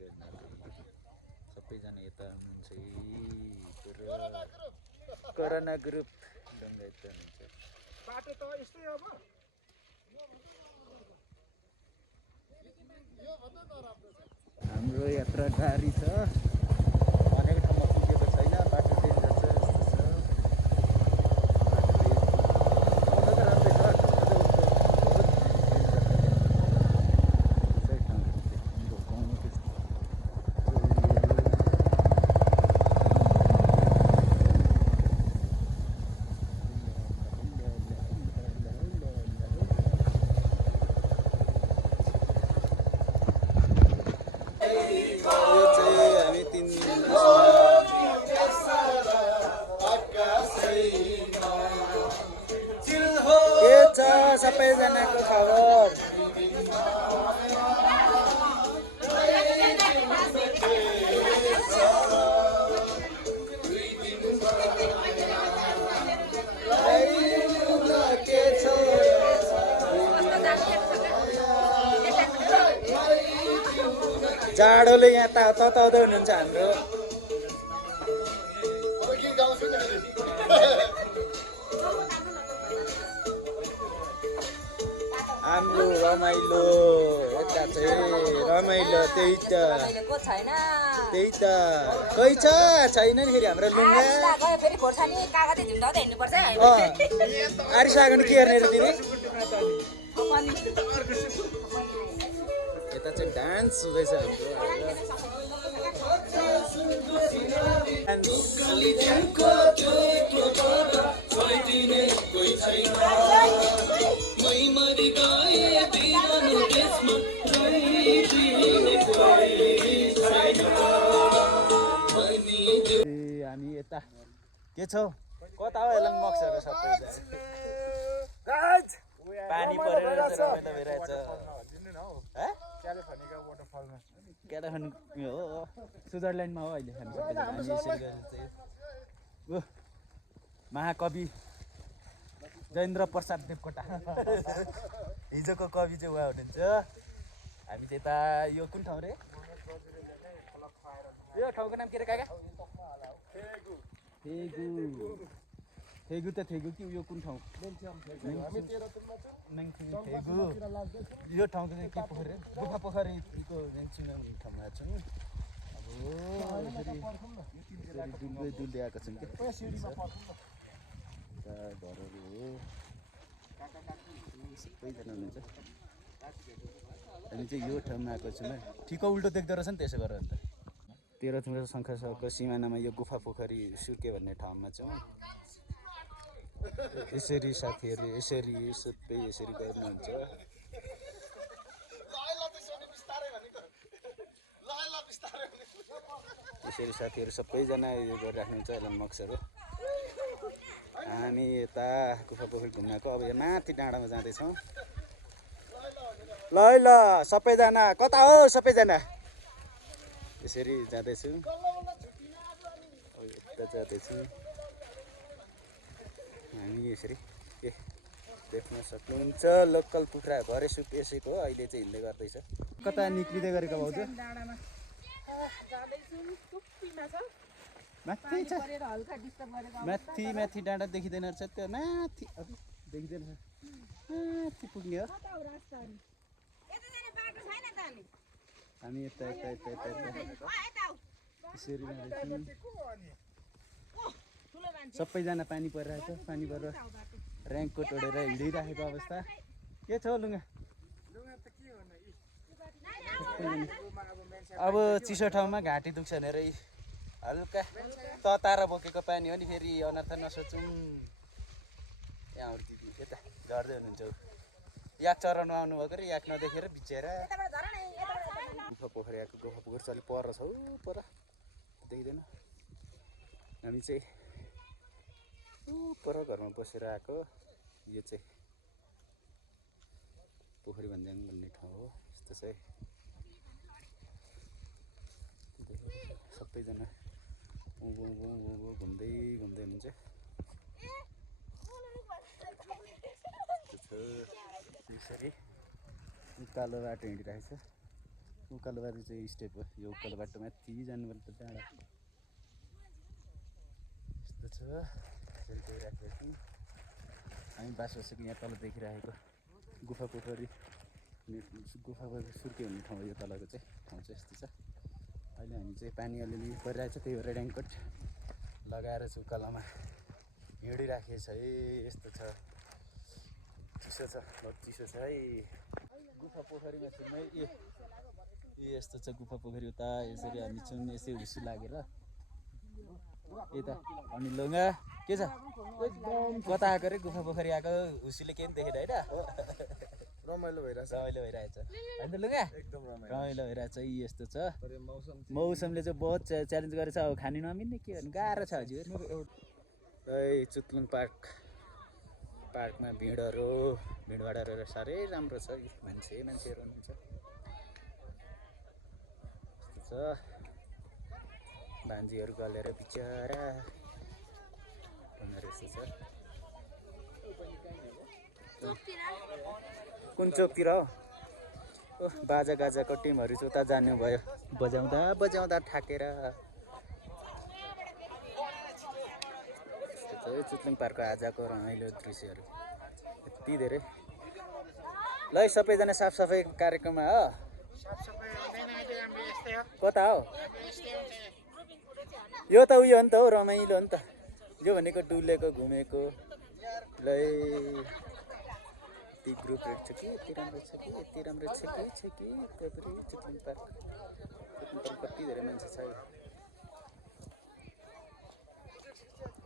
के सबैजना यता हुनुहुन्छ कोरोना ग्रुप ढङ्ग यता हुनुहुन्छ बाटो त यस्तै अब हाम्रो यात्रा गाडी छ भनेको ठाउँमा पुगेको छैन बाटो डेन्जर छ यस्तो सबैजनाको खबर जाडोले यहाँ तताउँदै हुनुहुन्छ हाम्रो हाम्रो रमाइलो यता चाहिँ रमाइलो त्यही त खै छैन नि फेरि हाम्रो लुङ्गा आरिसागन के हेर्ने रे तिमी यता चाहिँ डान्स हुँदैछ हामी यता के छौ कता हो एलन मक्सहरू सबै पानी परेर रमाइलो भइरहेछ क्यालिफोर्निया हो स्विजरल्यान्डमा हो अहिले हामी सबैजना हामी यसरी गरेर चाहिँ महाकवि जयेन्द्र प्रसाद देवकोटा हिजोको कवि चाहिँ उहाँ हुनुहुन्छ हामी चाहिँ यता यो कुन ठाउँ रे यो ठाउँको नाम के रे काका थेगु त थेगु कि यो कुन ठाउँ थेगु यो ठाउँको चाहिँ के पोखरी गुफा पोखरीको ठाउँमा छौँ अब यसरी डुल्दै आएको छौँ क्या घरहरू हो सबैजना हुनुहुन्छ हामी चाहिँ यो ठाउँमा आएको छौँ है ठिक उल्टो देख्दो रहेछ नि त्यसो गरेर अन्त तेह्रथुम शङ्खसरको सिमानामा यो गुफा पोखरी सुर्के भन्ने ठाउँमा छौँ यसरी साथीहरू यसरी सबै यसरी गर्नुहुन्छ यसरी साथीहरू सबैजना यो गरिराख्नुहुन्छ एलन मक्सहरू हामी यता गुफा पोखरी घुम्नको अब यहाँ माथि डाँडामा जाँदैछौँ ल सबैजना कता हो सबैजना यसरी जाँदैछु यता जाँदैछु हामी यसरी के देख्न सक्नुहुन्छ लोकल कुखुरा घरे सुप यसैको हो अहिले चाहिँ हिँड्दै गर्दैछ कता निक्लिँदै गरेको भाउजू माथि डाँडा देखिँदैन रहेछ त्यो माथि देखिँदैन माथि पुग्ने हो हामी यता यसरी सबैजना पानी परिरहेछ पानी परेर ऱ्याङ्कको टोडेर हिँडिराखेको अवस्था के छ लुगा अब चिसो ठाउँमा घाँटी दुख्छ भने हल्का तताएर बोकेको पानी हो नि फेरि अनर्थ नसोचौँ यहाँ दिदी यता झर्दै हुनुहुन्छ याक चराउनु आउनुभएको रे याक नदेखेर बिचेर गुफा पोखरी आएको गुफा पोखरी चाहिँ अलिक पर छ पर देख्दैन हामी चाहिँ पर घरमा बसेर आएको यो चाहिँ पोखरी भन्ज्याङ भन्ने ठाउँ हो यस्तो चाहिँ सबैजना घुम्दै हुनुहुन्छ यसरी कालो बाटो हिँडिरहेको छ उकालोबारी चाहिँ स्टेप हो यो उकालो बाटो माथि जानुपर्छ डाँडा यस्तो छ यसरी गइराखेको छौँ हामी बास बसेको यहाँ तल देखिरहेको गुफा पोखरी सुर्के हुने ठाउँ यो तलको चाहिँ ठाउँ चाहिँ यस्तो छ अहिले हामी चाहिँ पानी अलिअलि परिरहेको छ त्यही भएर रेनकोट लगाएर चाहिँ उकालोमा हिँडिराखेको छ है यस्तो छ चिसो छ बहुत चिसो छ है गुफा पोखरीमा छौँ है यस्तो छ गुफा पोखरी उता यसरी हामी छौँ यसै हुसी लागेर यता अनि लुङ्गा के छ कता आएको रे गुफा पोखरी आएको हुसीले केही पनि देखेन होइन रमाइलो भइरहेछ रमाइलो भइरहेछ होइन लुङ्गा एकदम रमाइलो भइरहेछ यस्तो छ मौसमले चाहिँ बहुत च्यालेन्ज गरेछ अब खानु नमिल्ने के गर्नु गाह्रो छ हजुर चुतलुङ पार्कमा भिडभाडहरू साह्रै राम्रो छ मान्छेहरू हुनुहुन्छ यस्तो छ भान्जीहरू गलेर बिचरा यस्तो छ कुन चोकतिर हो बाजा गाजाको टिमहरू चाहिँ उता जानुभयो बजाउँदा ठाकेर चुतलुङ पार्कको आजको रमाइलो दृश्यहरू यति धेरै ल सबैजना साफसफाइ कार्यक्रममा हो कता हो यो त उयो हो नि त हौ रमाइलो हो नि त यो भनेको डुलेको घुमेको ल यति ग्रुप रेट छ कि यति राम्रो छ कि यति राम्रो छ कि चुतलुङ पार्क कति धेरै मान्छे छ